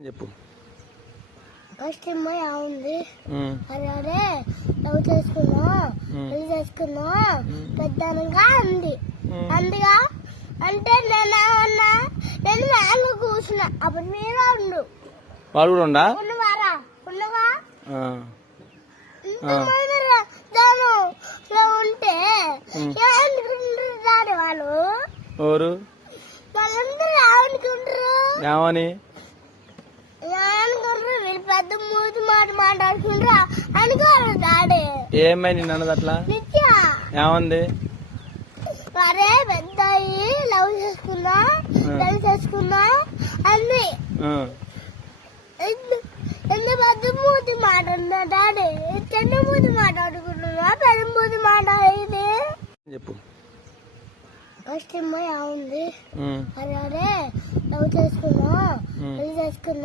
చెప్పు. ఫస్ట్ అమ్మాయి ఉంది. అరే లవ్ చేసుకున్నా పెళ్లి చేసుకున్నా పెద్దనగా అంది. అందుగా అంటే నేను మేలు కూర్చున్నా. అప్పుడు మీరు ఉండు వాడు కూడా ఉండవా ఉండవా ఉంటే ఏమనుకుంటారు వాళ్ళు ఎవరు వాళ్ళందరూ ఏమనుకుంటారు ఏమని వీళ్ళు పెద్ద మూతి మాట మాట్లాడుకుంటారా అనుకోరు డాడీ. ఏమై నిన్ను అన్నది అట్లా నిత్య ఏమంది? అరే పెద్ద లవ్ చేసుకున్నా పెళ్లి చేసుకున్నా అంది. ఎందుకు పెద్ద మూతి మాట ఉందా డాడీ? చిన్న మూతి మాట్లాడుకుంటున్నా పెద్ద మూతి మాట్లాడేది చెప్పు. ఫస్ట్ అమ్మాయి ఉంది. అరే లవ్ చేసుకున్నా పెళ్లి చేసుకున్నా